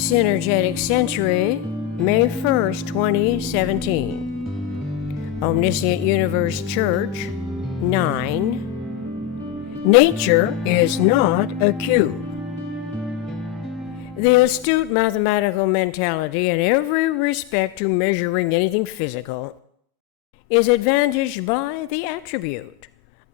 Synergetics Century, May 1st, 2017. Omniscient Universe Church, 9. Nature is not a cube. The astute mathematical mentality in every respect to measuring anything physical is advantaged by the attribute,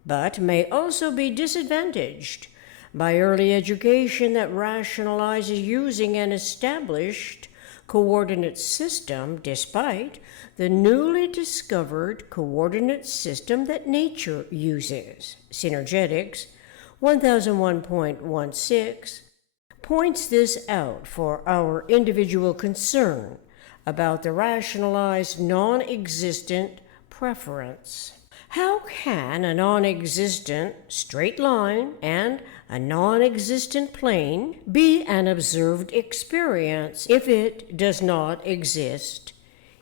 but may also be disadvantaged by early education that rationalizes using an established coordinate system despite the newly discovered coordinate system that nature uses. Synergetics 1001.16 points this out for our individual concern about the rationalized non-existent preference. How can a non-existent straight line and a non-existent plane be an observed experience if it does not exist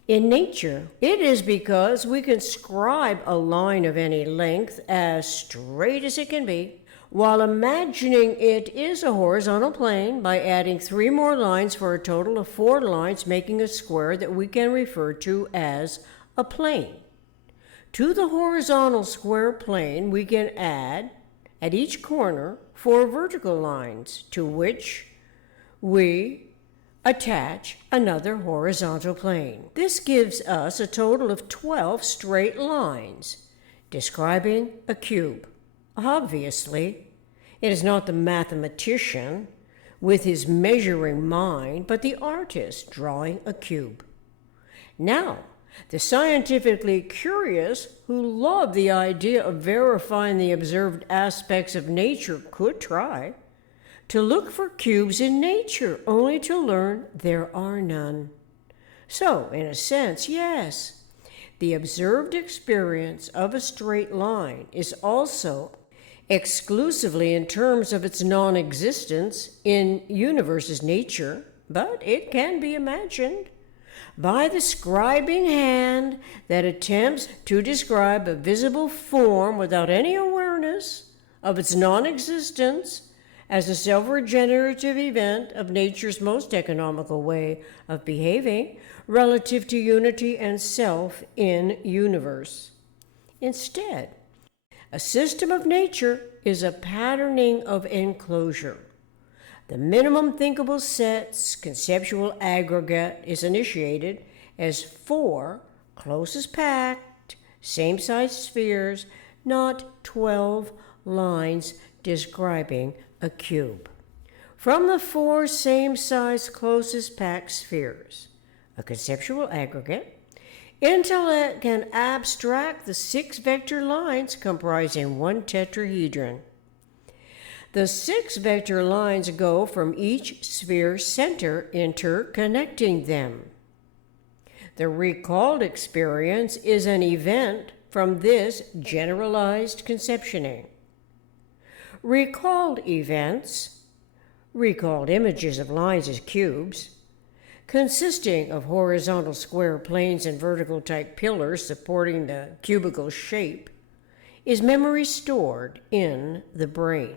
in nature? It is because we can scribe a line of any length as straight as it can be, while imagining it is a horizontal plane by adding 3 more lines for a total of 4 lines, making a square that we can refer to as a plane. To the horizontal square plane, we can add, at each corner, 4 vertical lines, to which we attach another horizontal plane. This gives us a total of 12 straight lines, describing a cube. Obviously, it is not the mathematician with his measuring mind, but the artist drawing a cube. Now, the scientifically curious who love the idea of verifying the observed aspects of nature could try to look for cubes in nature, only to learn there are none. So, in a sense, yes, the observed experience of a straight line is also exclusively in terms of its non-existence in universe's nature, but it can be imagined by the scribing hand that attempts to describe a visible form without any awareness of its non-existence as a self-regenerative event of nature's most economical way of behaving relative to unity and self in universe. Instead, a system of nature is a patterning of enclosure. The minimum thinkable set's conceptual aggregate is initiated as 4 closest packed, same-sized spheres, not 12 lines describing a cube. From the 4 same-sized closest packed spheres, a conceptual aggregate, intellect can abstract the 6 vector lines comprising one tetrahedron. The 6 vector lines go from each sphere center, interconnecting them. The recalled experience is an event from this generalized conceptioning. Recalled events, recalled images of lines as cubes, consisting of horizontal square planes and vertical type pillars supporting the cubical shape, is memory stored in the brain.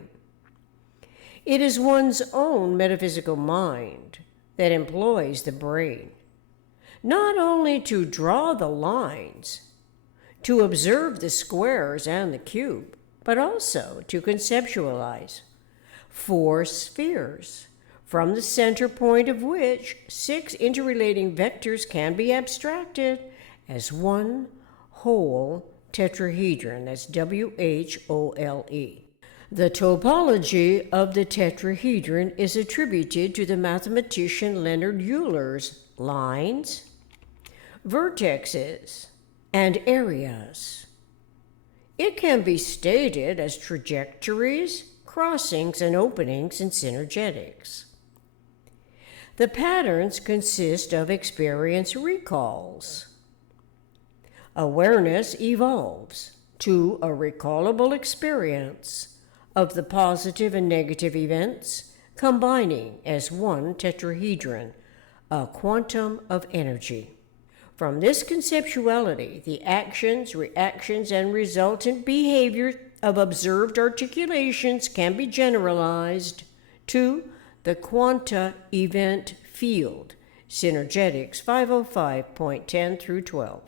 It is one's own metaphysical mind that employs the brain, not only to draw the lines, to observe the squares and the cube, but also to conceptualize 4 spheres, from the center point of which 6 interrelating vectors can be abstracted as one whole tetrahedron. That's WHOLE. The topology of the tetrahedron is attributed to the mathematician Leonard Euler's lines, vertexes, and areas. It can be stated as trajectories, crossings, and openings in synergetics. The patterns consist of experience recalls. Awareness evolves to a recallable experience of the positive and negative events, combining as one tetrahedron, a quantum of energy. From this conceptuality, the actions, reactions, and resultant behavior of observed articulations can be generalized to the quanta event field, Synergetics 505.10 through 12.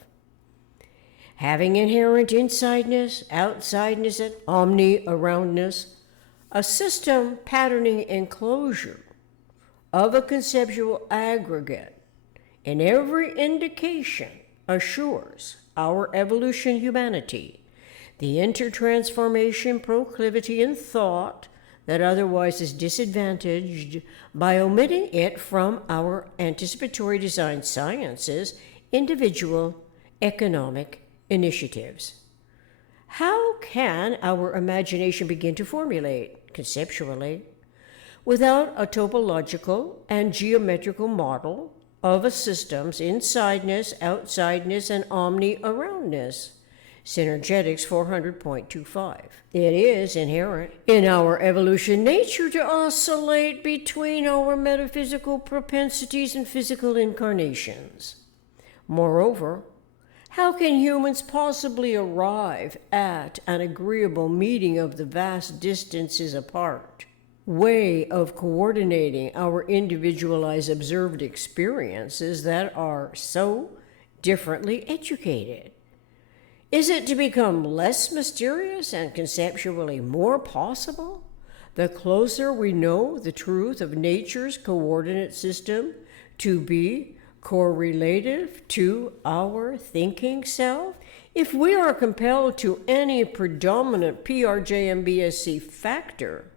Having inherent insideness, outsideness, and omni-aroundness, a system patterning enclosure of a conceptual aggregate in every indication assures our evolution humanity the intertransformation proclivity in thought that otherwise is disadvantaged by omitting it from our anticipatory design sciences individual economic initiatives. How can our imagination begin to formulate, conceptually, without a topological and geometrical model of a system's insideness, outsideness, and omni-aroundness? Synergetics 400.25. It is inherent in our evolution nature to oscillate between our metaphysical propensities and physical incarnations. Moreover, how can humans possibly arrive at an agreeable meeting of the vast distances apart, way of coordinating our individualized observed experiences that are so differently educated? Is it to become less mysterious and conceptually more possible the closer we know the truth of nature's coordinate system to be correlative to our thinking self? If we are compelled to any predominant PRJMBSC factor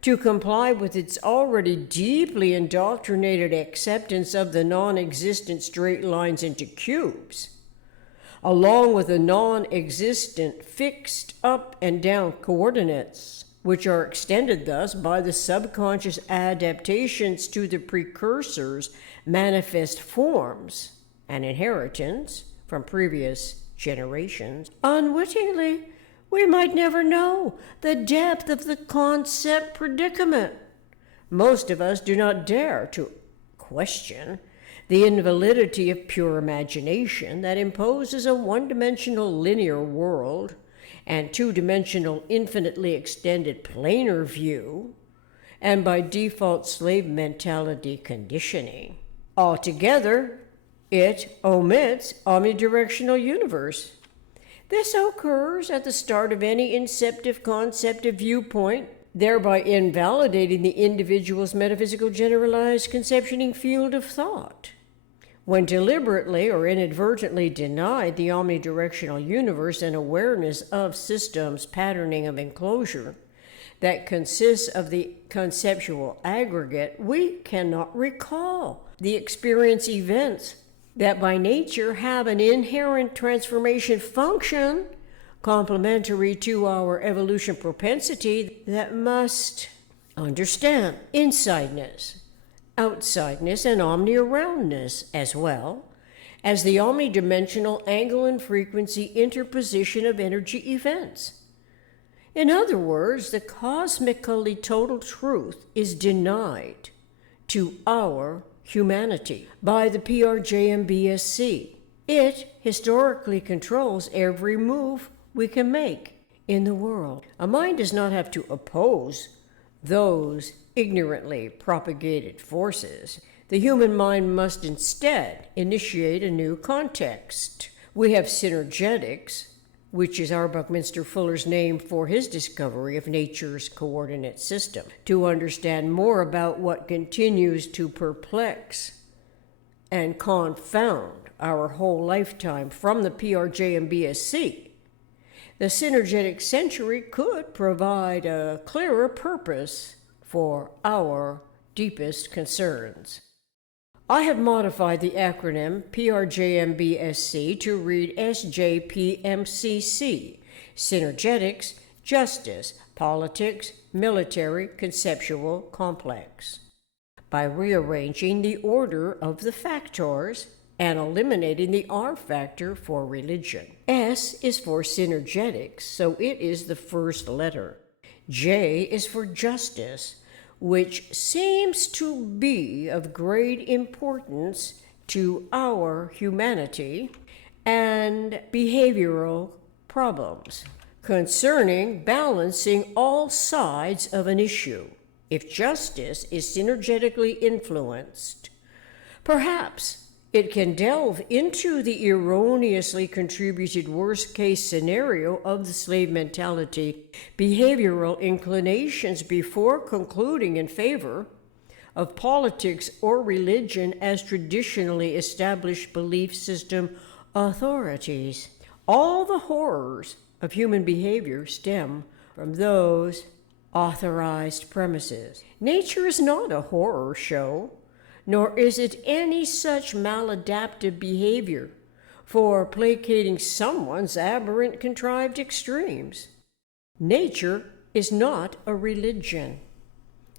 to comply with its already deeply indoctrinated acceptance of the non-existent straight lines into cubes, along with the non-existent fixed up and down coordinates, which are extended thus by the subconscious adaptations to the precursor's manifest forms and inheritance from previous generations, unwittingly, we might never know the depth of the concept predicament. Most of us do not dare to question the invalidity of pure imagination that imposes a one-dimensional linear world and two-dimensional infinitely extended planar view, and by default slave mentality conditioning. Altogether, it omits omnidirectional universe. This occurs at the start of any inceptive conceptive viewpoint, thereby invalidating the individual's metaphysical generalized conceptioning field of thought. When deliberately or inadvertently denied the omnidirectional universe and awareness of systems patterning of enclosure that consists of the conceptual aggregate, we cannot recall the experience events that by nature have an inherent transformation function complementary to our evolution propensity that must understand insideness, outsideness, and omni-aroundness, as well as the omnidimensional angle and frequency interposition of energy events. In other words, the cosmically total truth is denied to our humanity by the PRJMBSC. It historically controls every move we can make in the world. A mind does not have to oppose those ignorantly propagated forces. The human mind must instead initiate a new context. We have synergetics, which is our Buckminster Fuller's name for his discovery of nature's coordinate system, to understand more about what continues to perplex and confound our whole lifetime from the PRJMBSC. The Synergetics Century could provide a clearer purpose for our deepest concerns. I have modified the acronym PRJMBSC to read SJPMCC, Synergetics, Justice, Politics, Military, Conceptual Complex, by rearranging the order of the factors and eliminating the R factor for religion. S is for synergetics, so it is the first letter. J is for justice, which seems to be of great importance to our humanity and behavioral problems concerning balancing all sides of an issue. If justice is synergetically influenced Perhaps it can delve into the erroneously contributed worst-case scenario of the slave mentality, behavioral inclinations before concluding in favor of politics or religion as traditionally established belief system authorities. All the horrors of human behavior stem from those authorized premises. Nature is not a horror show, nor is it any such maladaptive behavior for placating someone's aberrant contrived extremes. Nature is not a religion.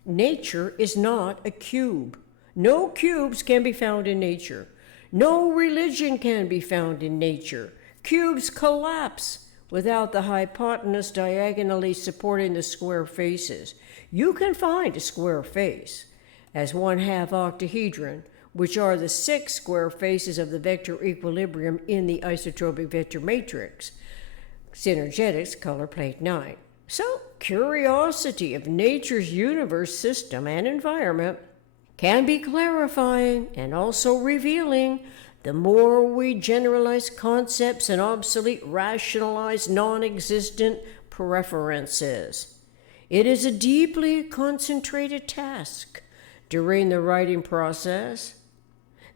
Nature is not a cube. No cubes can be found in nature. No religion can be found in nature. Cubes collapse without the hypotenuse diagonally supporting the square faces. You can find a square face as 1/2 octahedron, which are the 6 square faces of the vector equilibrium in the isotropic vector matrix. Synergetics, color plate 9. So, curiosity of nature's universe system and environment can be clarifying and also revealing the more we generalize concepts and obsolete rationalize non-existent preferences. It is a deeply concentrated task during the writing process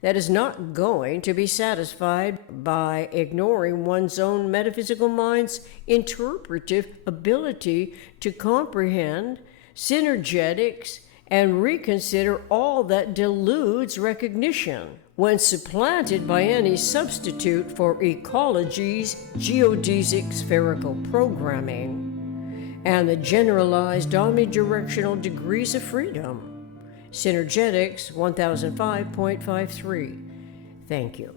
that is not going to be satisfied by ignoring one's own metaphysical mind's interpretive ability to comprehend synergetics and reconsider all that deludes recognition when supplanted by any substitute for ecology's geodesic spherical programming and the generalized omnidirectional degrees of freedom. Synergetics 1005.53. Thank you.